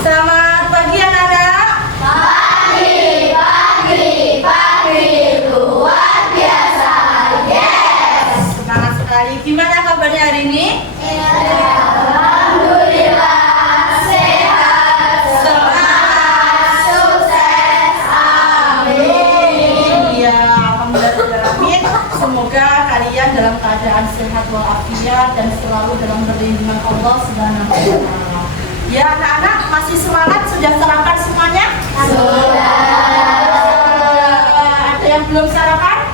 Selamat pagi anak-anak. Pagi, luar biasa. Yes. Semangat sekali. Gimana kabarnya hari ini? Alhamdulillah sehat, semangat, sukses, amin. Ya, alhamdulillah. Amin. Semoga kalian dalam keadaan sehat walafiat dan selalu dalam perlindungan Allah Subhanahu wa taala. Ya, anak-anak masih semangat? Sudah sarapan semuanya? Sudah. Ada yang belum sarapan?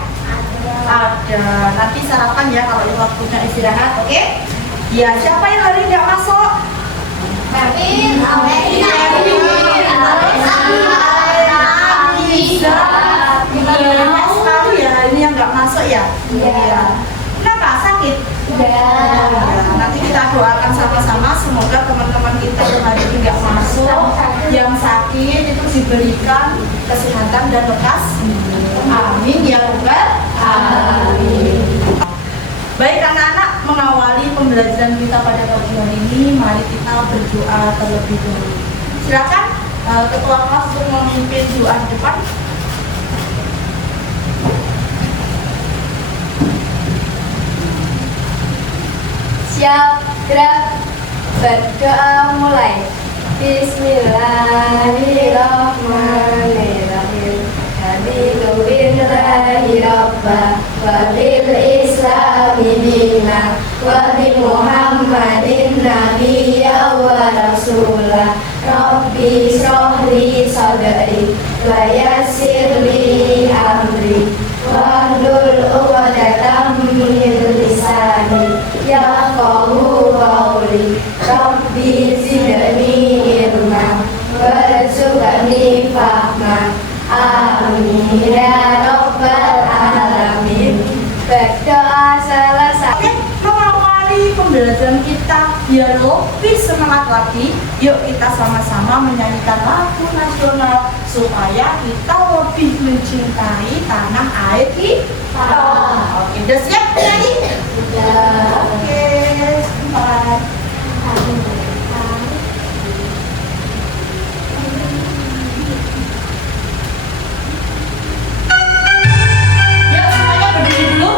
Ada. Nanti sarapan ya kalau waktunya istirahat, oke? Ya, siapa yang hari nggak masuk? Amin. Bisa. Banyak sekali ya hari ini yang nggak masuk ya? Iya. Kenapa? Sakit? Iya. Nanti kita doakan sama-sama semoga teman-teman kita yang hari ini nggak masuk, yang sakit itu diberikan kesehatan dan lekas. Amin ya Rabbal alamin. Baik anak-anak, mengawali pembelajaran kita pada pagi hari ini, mari kita berdoa terlebih dahulu. Silakan ketua kelas untuk memimpin doa di depan. Siap, gerak, berdoa mulai. Bismillahirrahmanirrahim. Alhamdulillahi Rabbah wa bil Islami dinna wa bi Muhammadin nabiyya wa rasulah. Rabbi shrahli sadri wa yassir li amri wahlul 'uqdatam min lisani yafqahu qawli. Rabbi zidni ilma warzuqni fahma. Amin ya Rabbal alamin. Berdoa selesai. Oke, mengawali pembelajaran kita biar lebih semangat lagi, yuk kita sama-sama menyanyikan lagu nasional supaya kita lebih mencintai tanah air kita. Oke, udah siap menyanyi? Oke, sebentar. Yuk semuanya berdiri dulu.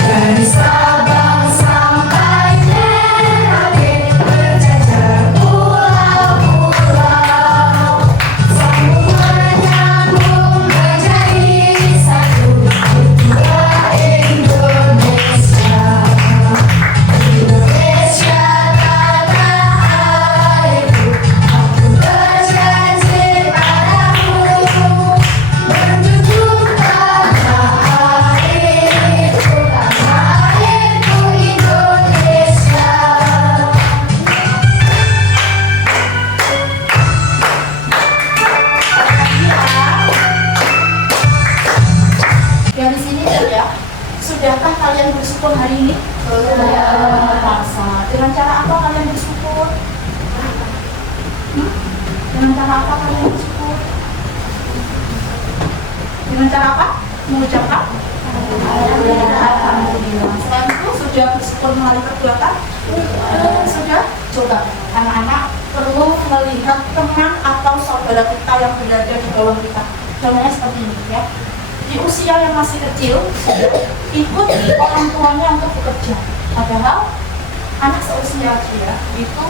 Dari Sabang sampai Merauke berjajar pulau-pulau, semua nyambung menjadi satu, itulah Indonesia. Indonesia tanah airku, aku berjanji padamu, menjunjung tanah airku, Indonesia. Dari sini ya, sudahkah kalian bersyukur hari ini? Masa. Dengan cara apa kalian bersyukur? Dengan cara apa kalian bersyukur? Dengan cara apa? Mengucapkan Alhamdulillah. Selain itu sudah bersyukur melalui perbuatan? Sudah? Coba anak-anak perlu melihat teman atau saudara kita yang berada di bawah kita. Contohnya seperti ini ya. Di usia yang masih kecil ikut orang tuanya untuk bekerja, padahal anak seusia dia itu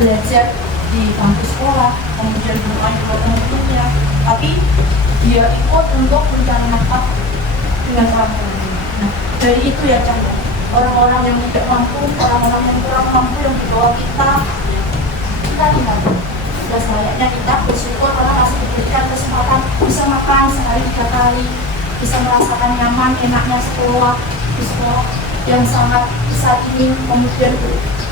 belajar di bangku sekolah, kemudian bermain dengan teman-temannya, tapi dia ikut untuk mencari nafkah dengan orang tuanya. Nah, dari itu ya cahaya orang-orang yang tidak mampu, orang-orang yang kurang mampu yang di bawah kita lihat sudah selayaknya kita bersyukur karena masih diberikan kesempatan bisa makan sehari 3 kali, bisa merasakan nyaman enaknya sekolah di sekolah yang sangat besar ini, kemudian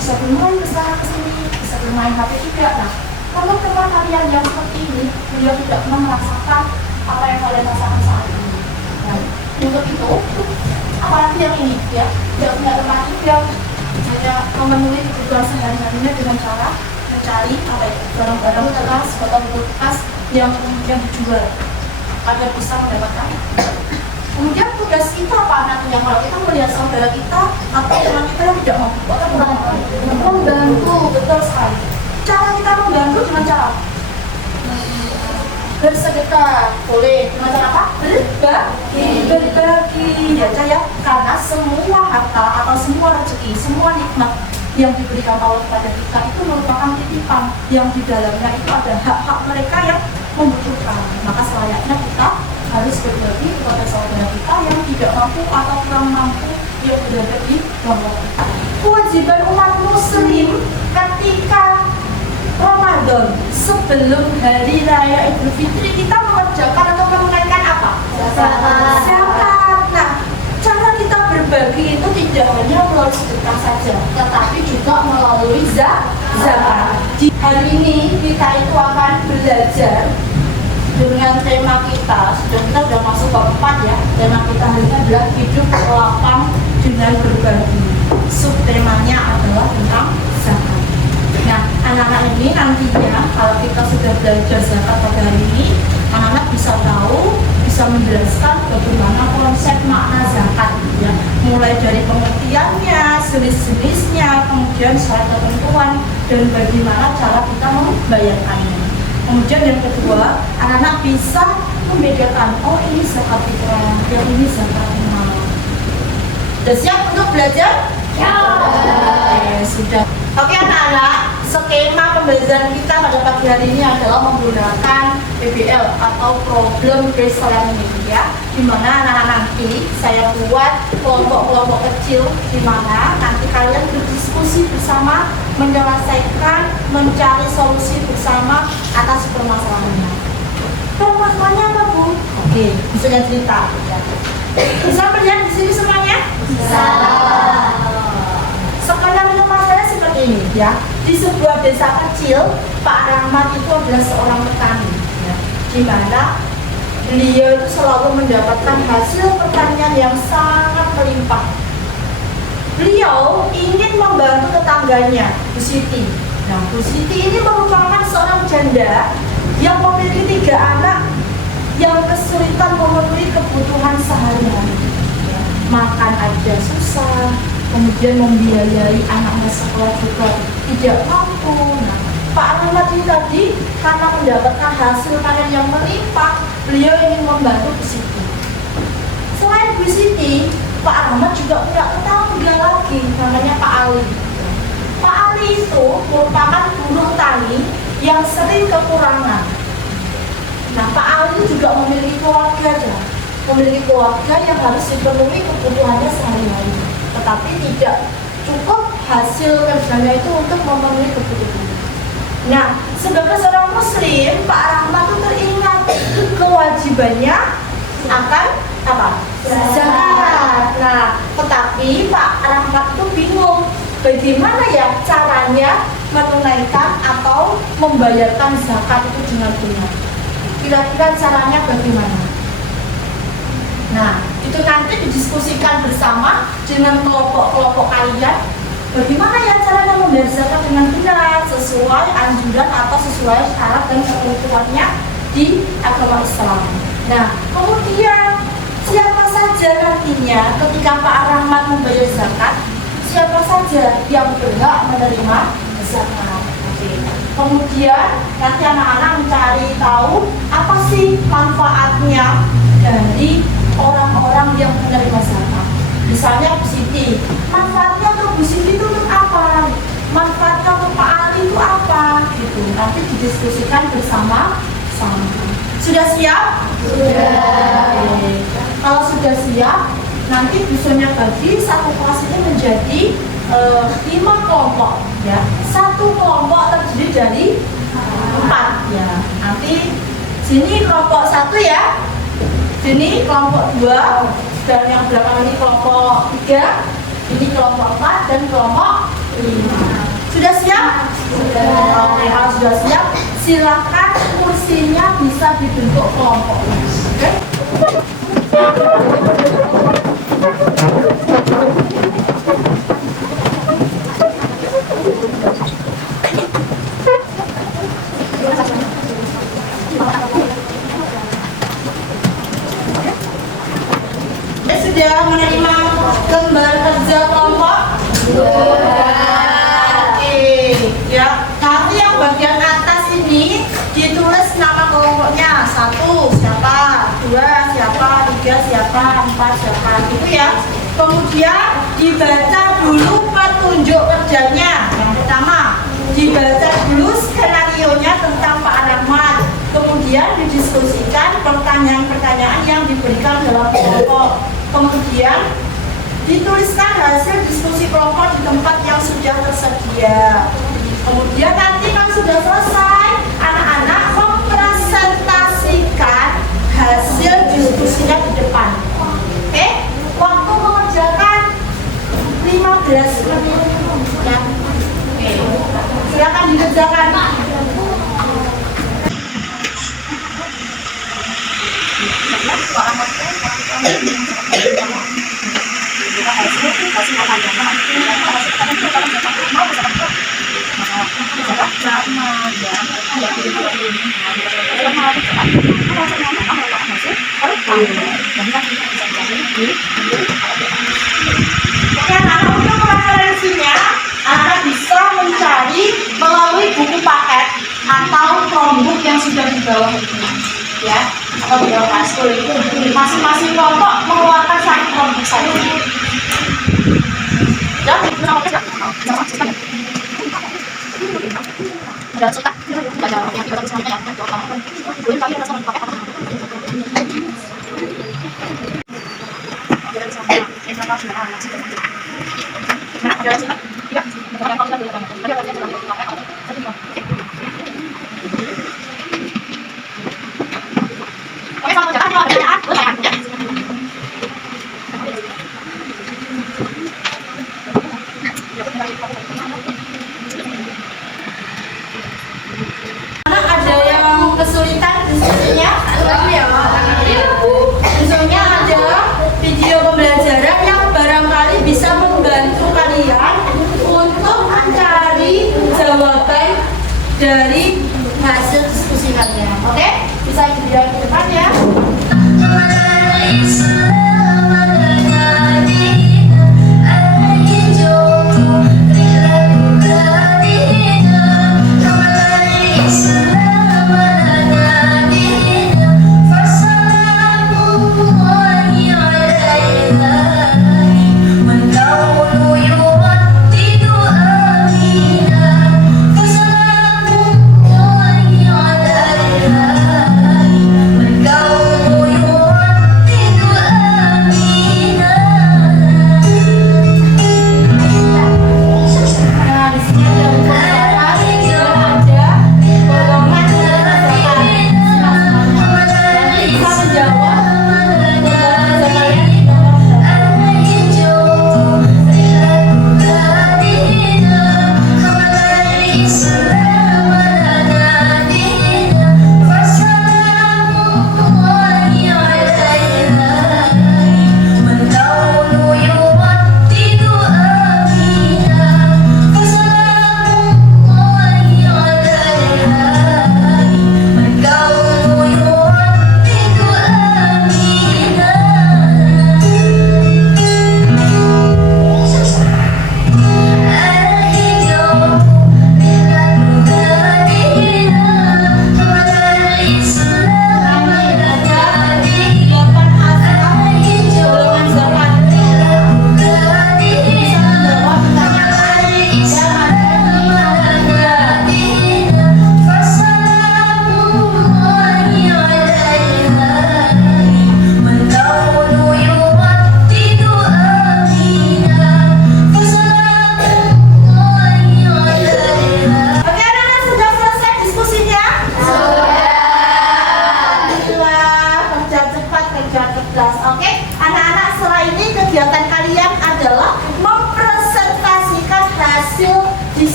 bisa bermain kesana kesini, bisa bermain HP juga. Nah, kalau teman kalian yang seperti ini, beliau tidak pernah merasakan apa yang kalian rasakan saat ini. Nah, untuk itu, apalagi yang ini ya, tidak punya tempat tinggal, hanya memenuhi kebutuhan sehari-harinya dengan cara mencari apa itu barang-barang bekas, botol-botol bekas yang kemudian dijual agar bisa mendapatkan Kemudian tugas kita apa anaknya? Kalau kita melihat saudara kita atau teman kita yang tidak mampu, kita kurang membantu, betul sekali. Cara kita membantu dengan cara bersedekah, boleh dengan cara apa? Berbagi, ya saya. Karena semua harta atau semua rezeki, semua nikmat yang diberikan Allah kepada kita itu merupakan titipan yang di dalamnya itu ada hak-hak mereka yang membutuhkan. Maka selayaknya kita harus berbagi kepada saudara kita yang tidak mampu atau kurang mampu yang berada di bawah kita. Kewajiban umat muslim ketika Ramadan sebelum hari raya Idul Fitri kita mengerjakan atau menunaikan apa? Zakat. Nah, cara kita berbagi itu tidak hanya melalui sedekah saja, tetapi juga melalui zakat. Di hari ini kita itu akan belajar dengan tema kita, sudah masuk ke 4 ya. Tema kita hari ini adalah hidup lapang dengan berbagi. Subtemanya adalah tentang zakat. Nah, anak-anak ini nantinya kalau kita sudah belajar zakat pada hari ini, anak-anak bisa tahu, bisa menjelaskan bagaimana konsep makna zakat ya. Mulai dari pengertiannya, jenis-jenisnya, kemudian syarat ketentuan dan bagaimana cara kita membayarkannya. Kemudian yang kedua, anak-anak bisa membedakan, oh ini zakat fitrah, yang ini zakat mal. Sudah siap untuk belajar? Ya. Sudah. Oke anak-anak, skema pembelajaran kita pada pagi hari ini adalah menggunakan PBL atau Problem Based Learning ya. Dimana anak-anak nanti saya buat kelompok-kelompok kecil, dimana nanti kalian berdiskusi bersama, menyelesaikan, mencari solusi bersama atas permasalahannya. Permasalahannya apa Bu? Oke, misalnya cerita ya. Bisa melihat di sini semuanya? Bisa. Sekarang rumah saya seperti ini ya. Di sebuah desa kecil, Pak Rahmat itu adalah seorang petani ya. Di mana beliau itu selalu mendapatkan hasil pertanian yang sangat melimpah. Beliau ingin membantu tetangganya, Bu Siti. Nah, Bu Siti ini merupakan seorang janda yang memiliki 3 anak yang kesulitan memenuhi kebutuhan sehari-hari. Makan aja susah, kemudian membiayai anaknya sekolah juga tidak mampu. Nah, Pak Rahmat ini tadi karena mendapatkan hasil panen yang melimpah, beliau ingin membantu Bu Siti. Selain Bu Siti, Pak Rahmat juga punya tetangga lagi, namanya Pak Ali. Pak Ali itu merupakan buruh tani yang sering kekurangan. Nah, Pak Ali juga memiliki keluarga yang harus dipenuhi kebutuhannya sehari-hari. Tetapi tidak cukup hasil kerjanya itu untuk memenuhi kebutuhan. Nah, sebagai seorang muslim, Pak Rahmat itu teringat kewajibannya akan apa? Zakat. Nah, tetapi Pak Rahmat itu bingung bagaimana ya caranya menunaikan atau membayarkan zakat itu dengan benar. Kira-kira caranya bagaimana? Nah, itu nanti didiskusikan bersama dengan kelompok-kelompok kalian. Bagaimana ya caranya membayar zakat dengan benar sesuai anjuran atau sesuai syarat dan ketentuannya di agama Islam. Nah, kemudian siapa saja nantinya ketika Pak Rahmat membayar zakat, siapa saja yang berhak menerima zakat. Kemudian nanti anak-anak mencari tahu apa sih manfaatnya dari orang-orang yang menerima zakat. Misalnya Bu Siti, manfaatnya untuk Bu Siti itu untuk apa? Manfaatnya untuk Pak Ali itu apa? Gitu. Nanti didiskusikan bersama-sama. Sudah siap? Sudah. Oke. Kalau sudah siap, nanti biasanya bagi satu kelas ini menjadi 5 kelompok ya. Satu kelompok terdiri dari 4 ya. Nanti sini kelompok 1 ya. Sini kelompok 2 dan yang belakang ini kelompok 3. Ini kelompok 4 dan kelompok 5. Sudah siap? Sudah. Oke, kalau sudah siap, silakan kursinya bisa dibentuk kelompok. Oke? lembar kerja kelompok? Oke, ya. Nanti yang bagian atas ini ditulis nama kelompoknya. 1 siapa, 2 siapa, 3 siapa, 4 siapa, gitu ya. Kemudian dibaca dulu petunjuk kerjanya. Yang pertama, dibaca dulu skenario-nya tentang Pak Rahmat. Kemudian didiskusikan pertanyaan-pertanyaan yang diberikan dalam kelompok. Kemudian dituliskan hasil diskusi kelompok di tempat yang sudah tersedia. Kemudian nanti kalau sudah selesai, anak-anak mempresentasikan hasil diskusinya di depan. Oke? Waktu mengerjakan 15 menit. Ya. Oke. Silakan dikerjakan. Oke, anak untuk referensinya, anak bisa mencari melalui buku paket atau Chromebook yang sudah di bawah ini, ya, atau di bawah kasur itu. Masing-masing kelompok mengeluarkan satu Chromebook saja. Ya, udah suka. Ada yang kesulitan diskusinya? Misalnya ada video pembelajaran yang barangkali bisa membantu kalian untuk mencari jawaban dari hasil diskusi kalian. Oke? Bisa dilihat ke depan ya.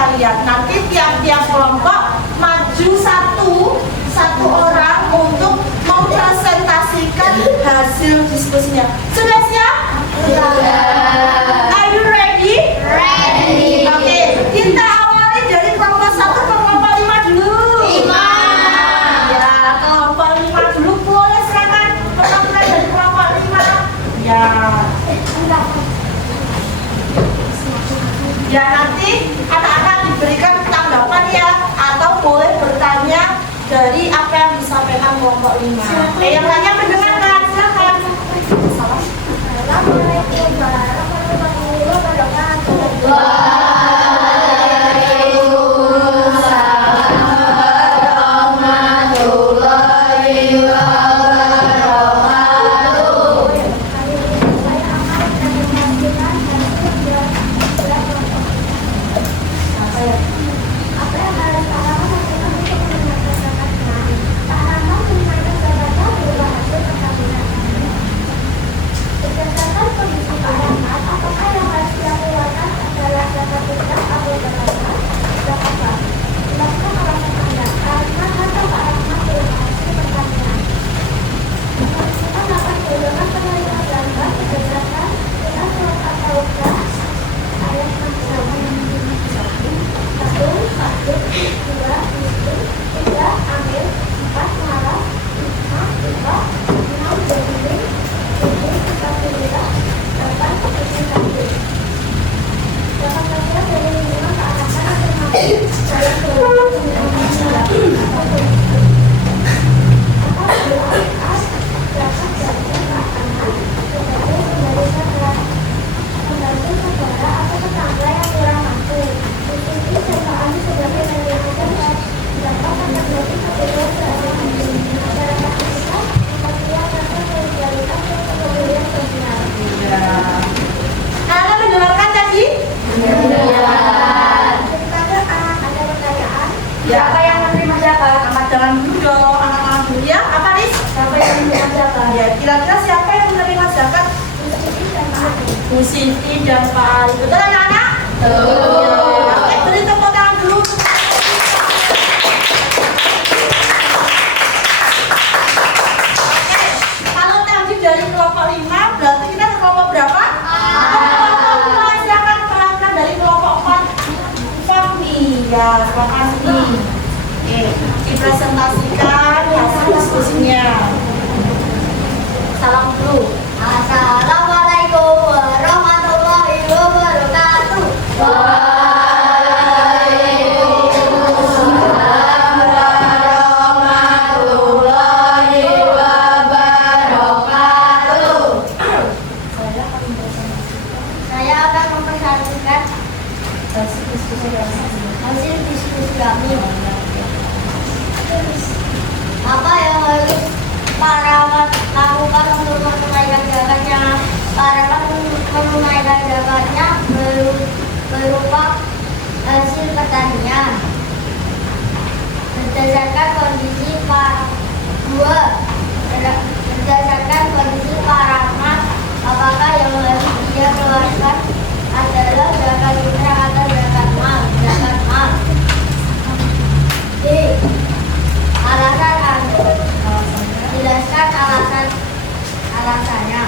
kalian. Nanti tiap-tiap kelompok maju satu orang untuk mempresentasikan hasil diskusinya. Sudah siap? Are you ready? Ready. Oke, kita awali dari kelompok 1 ke kelompok 5 dulu. 5. Ya, kelompok 5 dulu boleh silakan. Kelompok dari kelompok 5. Ya. Ya nanti anak-anak diberikan tanggapan ya, atau boleh bertanya dari apa yang disampaikan kelompok 5. Yang lainnya mendengarkan, silakan. Assalamualaikum warahmatullahi wabarakatuh. Apa yang harus Pak Rahmat lakukan untuk meningkatkan zakatnya? Pak Rahmat menunaikan zakatnya berupa hasil perkawinan. Berdasarkan kondisi Pak Rahmat, apakah yang harus dilakukan adalah zakat fitrah atau zakat mal? Zakat mal. Jelaskan alasan Anda. Karena kata Pak Rahmat berupa hasil perkawinan. Kita dapat golongan penerima zakat berdasarkan dengan surat At-Taubah ayat 61. 1. Fakir, 2. Miskin, 3. Amil, 4. Marah, 5. Riba, 6. Bergiling, 7. Fisabilillah, 8. Izin takdir. Dapat baca dari lingkungan kearasan termasuk dalam golongan penerima zakat atau bergiling. Apabila as zakat jatuh ke anak sebagai pemberi zakat, membantu saudara atau tetangga yang kurang mampu. Ikuti sertaan sebagai penerima zakat. Dapat tanda berarti kebutuhan sebagai masyarakat kita memperkuat rasa solidaritas dan kepedulian sosial. Anak mendengarkan tadi? Daripada ada pertanyaan, Siapa yang menerima zakat? Angkat tangan dulu dong, anak-anak dulu ya. Apa nih? siapa yang menerima zakat? Ya, kira-kira siapa yang menerima zakat? Siti dan Pak Ali. Bu Siti dan Pak Ali. Betul anak-anak? Betul. Oke, beri tepuk tangan dulu. Oke, kalau tadi dari kelompok 5, berarti kita ke kelompok berapa? Kelompok 2, silakan perangkat dari kelompok 4. Ya, terima kasih. Oke, dipresentasikan hasil diskusinya. Salam dulu. Assalamualaikum warahmatullahi wabarakatuh. Saya akan mempresentasikan hasil diskusi kami. Apa yang harus Pak Rahmat lakukan untuk menunaikan zakatnya? Pak Rahmat menunaikan zakatnya berupa hasil pertanian. Berdasarkan kondisi berdasarkan kondisi Pak Rahmat, apakah yang harus dia keluarkan adalah zakat fitrah atau zakat mal? Zakat mal. D. Alasan Anda. Jelaskan alasannya.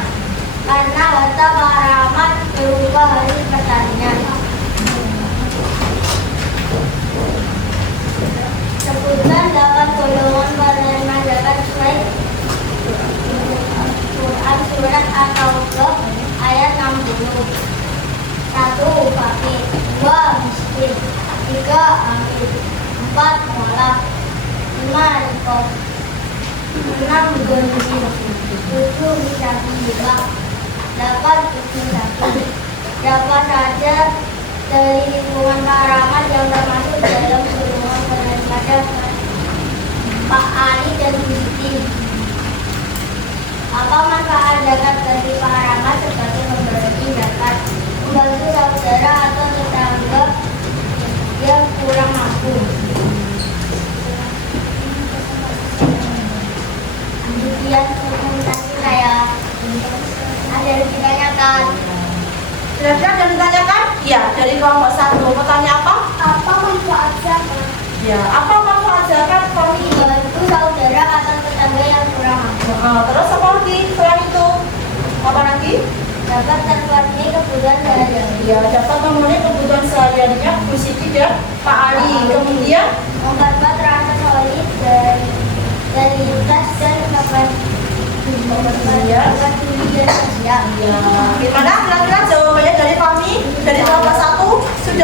Karena harta Pak Rahmat berupa hasil pertanian. Sebutkan 8 golongan penerima zakat sesuai Quran surat At-Taubah ayat 60. 1. Fakir, 2. Miskin, 3. Amil, 4. Malah, 5. Rikot, 6. Bergiling, 7. Fisabilillah, 8. Izin takdir. Siapa saja dari lingkungan Pak Rahmat yang termasuk dalam golongan penerima zakat? Pak Ali dan Bu Siti. Apa manfaat zakat bagi Pak Rahmat sebagai pemberi zakat? Membantu saudara atau tetangga yang kurang mampu. Demikian presentasi saya. Ada yang ditanyakan? Kira-kira ada yang ditanyakan? Ya, dari kelompok 1. Mau tanya apa? Apa manfaat zakat? Ya, apa manfaat zakat kami? Membantu saudara atau tetangga yang kurang mampu. Terus apa lagi? Selain itu, apa lagi? Dapat terpenuhi kebutuhan sehari-hari. Ya, dapat memenuhi kebutuhan sehari-harinya Bu Siti dan Pak Ali. Kemudian, Memperkuat rasa solid dari lintas dan kepedulian Ya. sosial. ya, gimana kira-kira jawabannya dari kami? Dari kelompok 1 sudah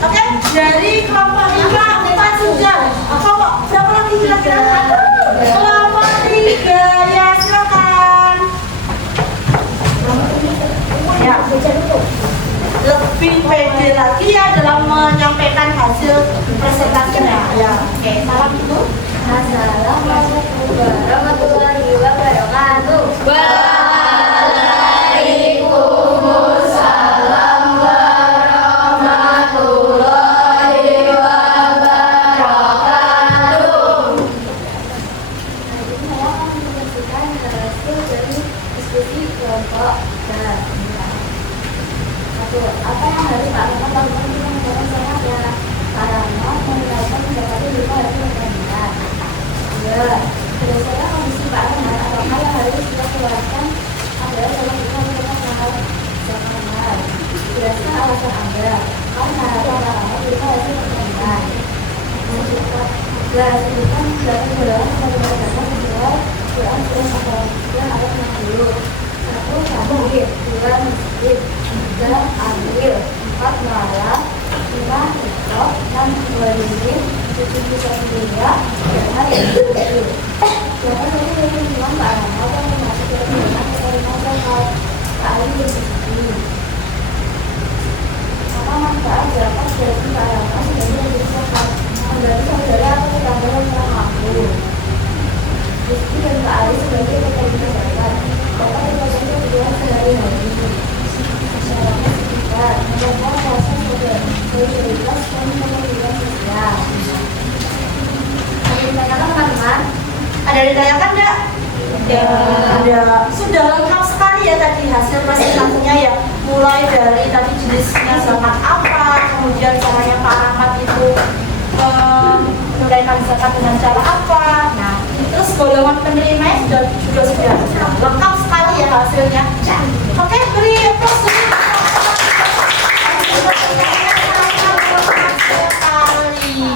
Oke, dari kelompok 5 4 sudah. Kelompok berapa lagi kira-kira? Kelompok 3 ya, silakan. Ya, lebih pede lagi ya dalam menyampaikan hasil presentasinya. Ya, oke, salam dulu. Assalamualaikum warahmatullahi wabarakatuh. Waalaikumsalam warahmatullahi wabarakatuh. Hari ini saya akan menyaksikan hasil dari diskusi kelompok dan satu, apa yang harus Pak Rahmat lakukan untuk menjaga sehat ya? Pak Rahmat mengenalkan mendapati 5 hasil pertandingan. 2. Berdasarkan kondisi Pak Rahmat, apakah yang harus kita keluarkan adalah dalam kita mendapat hal jangan. Jelaskan alasan Anda. Karena Pak Rahmat 5 hasil pertandingan. Sebutkan jalan-jalan berdasarkan menjual Quran surat Al-Fatihah ayat 60. 1. Tabir. 2. Masjid. 3. Ambil. 4. Malam. 5. Tiktok. 6. Walidin. 7. Bisa dunia. 8. Yang jangan lupa dari imam Pak Rahmat yang mengaku kebenaran menerima zakat. Pak Ali bersisi. Apa manfaat zakat dari Pak Rahmat sebagai wajib zakat? Membantu saudara atau tetangga yang kurang mampu. Rizki dan Pak Ali sebagai penerima zakat. Bapak dan saudara berjuang sehari-hari. Syaratnya sekitar menjaga rasa solidaritas dan kepedulian sosial. Ada ditanyakan teman-teman? Ada ditanyakan enggak? Ya, ada. Sudah lengkap sekali ya tadi hasil presentasinya ya. Mulai dari tadi jenisnya zakat apa, kemudian caranya Pak Rahmat itu menunaikan zakat dengan cara apa. Nah, terus golongan penerimanya sudah lengkap sekali ya hasilnya. Oke, beri applause dulu.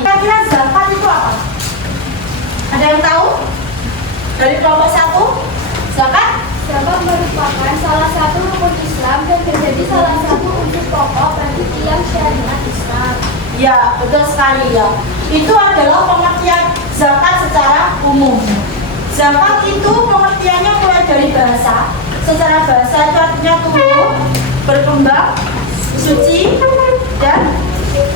Kira-kira zakat itu apa? Ada yang tahu? Dari kelompok 1, zakat? Zakat merupakan salah satu rukun Islam dan menjadi salah satu unsur pokok bagi tiang syariat Islam. Ya, betul sekali ya. Itu adalah pengertian zakat secara umum. Zakat itu pengertiannya mulai dari bahasa. Secara bahasa itu artinya tumbuh, berkembang, suci, dan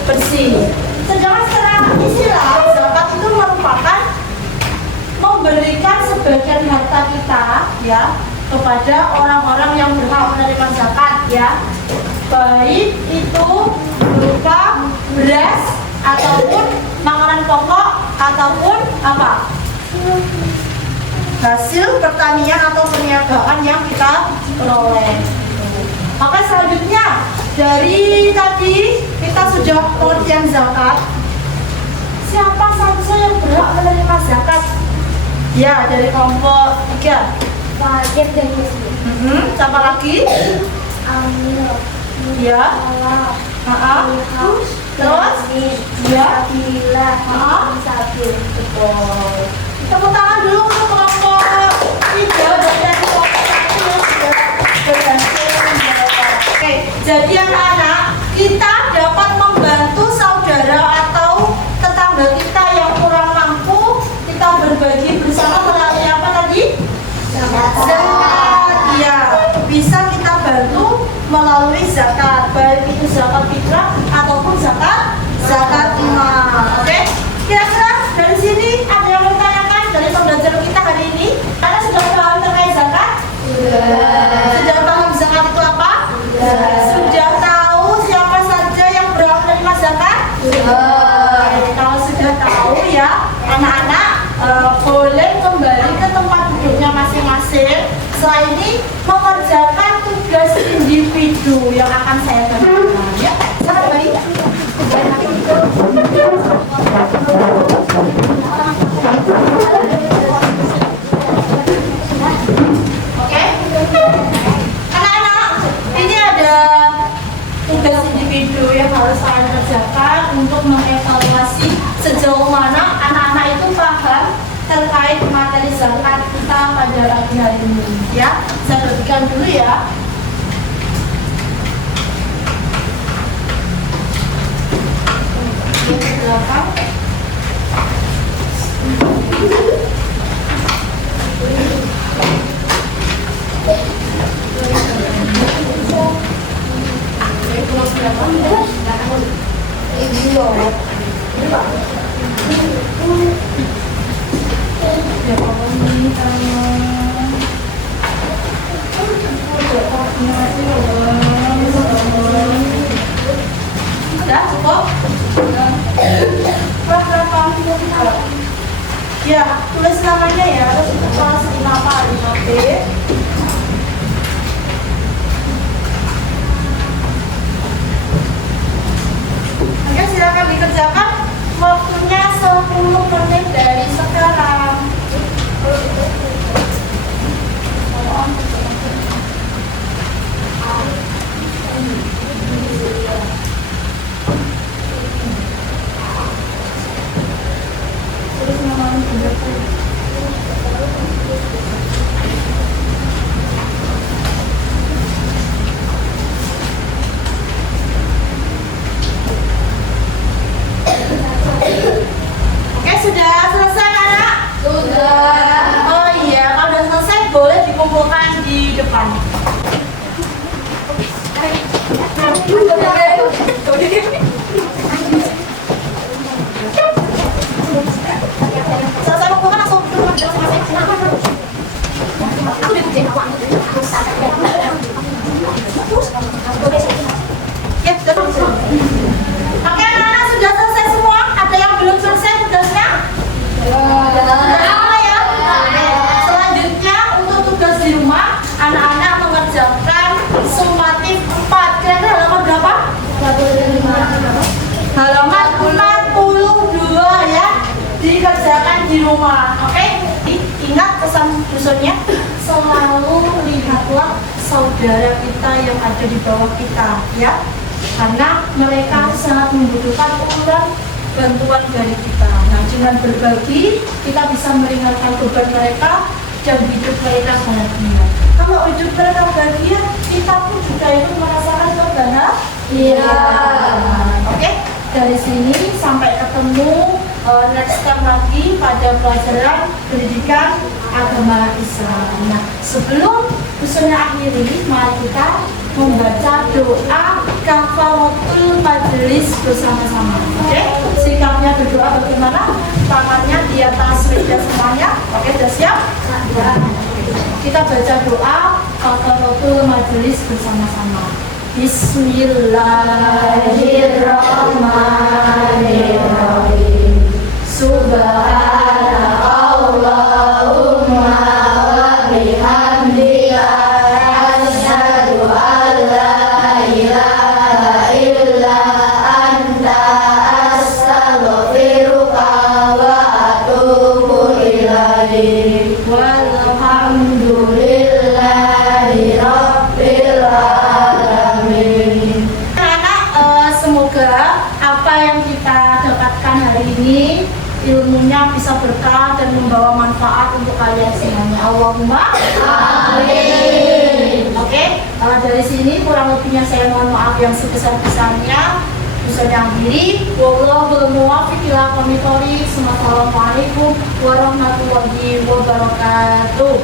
bersih. Sedangkan secara istilah, zakat itu merupakan memberikan sebagian harta kita ya kepada orang-orang yang berhak menerima zakat ya, baik itu berupa beras ataupun makanan pokok ataupun apa, hasil pertanian atau perniagaan yang kita peroleh. Maka selanjutnya dari tadi kita sudah pengertian zakat. Siapa saja yang berhak menerima zakat? Ya, dari kelompok 3. Fakir dan miskin. Siapa lagi? Amil. Ya. Terus? Ya. Bila. Sabil. Betul. Tepuk tangan dulu untuk kelompok 3 dan kelompok 1 yang sudah berhasil menjawab. Oke, jadi anak-anak, kita dapat membantu saudara atau tetangga kita yang kurang mampu. Kita berbagi bersama melalui apa tadi? Zakat. Ya, bisa kita bantu melalui zakat, baik itu zakat fitrah ataupun zakat imam. Oke, kira-kira dari sini ada yang mau ditanyakan dari pembelajaran kita hari ini? Kalian sudah paham terkait zakat? Sudah paham zakat itu apa? Sudah tahu siapa saja yang berhak menerima zakat? Kalau sudah tahu ya, anak-anak boleh kembali ke tempat duduknya masing-masing. Setelah ini mengerjakan tugas individu yang akan saya berikan. Ya, sangat baik. Oke, anak-anak, ini ada tugas individu yang harus kalian kerjakan untuk mengevaluasi sejauh mana anak-anak itu paham terkait materi zakat kita pada pagi hari ini. Ya, saya berikan dulu ya. kerjakan. Sudah cukup? Berapa? Ya, tulis namanya ya, terus kelas 5A, 5B. Oke, silakan dikerjakan. Waktunya 10 menit dari sekarang. Terus namanya berapa? Oke, sudah selesai anak? Sudah. Oh iya, kalau sudah selesai boleh dikumpulkan di depan. Selesai kumpulkan langsung ke rumah masing-masing. Ya, sudah. Oke, anak-anak sudah selesai semua? Ada yang belum selesai tugasnya? Sudah ya? Selanjutnya untuk tugas di rumah, anak-anak mengerjakan sumatif 4. Kira-kira halaman berapa? Halaman 42 ya. Dikerjakan di rumah. Oke? Ingat pesan dusunnya, selalu lihatlah saudara kita yang ada di bawah kita ya. Karena mereka sangat membutuhkan bantuan dari kita. Nah, dengan berbagi kita bisa meringankan beban mereka dan hidup mereka bahagia. Kalau hidup mereka bahagia, kita pun juga itu merasakan kebahagiaan. Oke, dari sini sampai ketemu next time lagi pada pelajaran pendidikan agama Islam. Nah, sebelum dusunnya akhiri, mari kita membaca doa kafaratul majelis bersama-sama. Oke, sikapnya berdoa bagaimana? Tangannya di atas meja semuanya. Oke, sudah siap? Kita baca doa kafaratul majelis bersama-sama. Bismillahirrahmanirrahim. Subhanallahumma wa bihamdika asyhadu an la ilaha illa anta astaghfiruka wa atubu ilaik. Walhamdulillahi rabbil alamin. Anak, semoga apa yang kita dapatkan hari ini ilmunya bisa berkah dan membawa manfaat untuk kalian semuanya. Allahumma amin. Oke, dari sini kurang lebihnya saya mohon maaf yang sebesar-besarnya. Bisa diakhiri. Wallahul muwaffiq ila aqwamit thoriq. Assalamualaikum warahmatullahi wabarakatuh.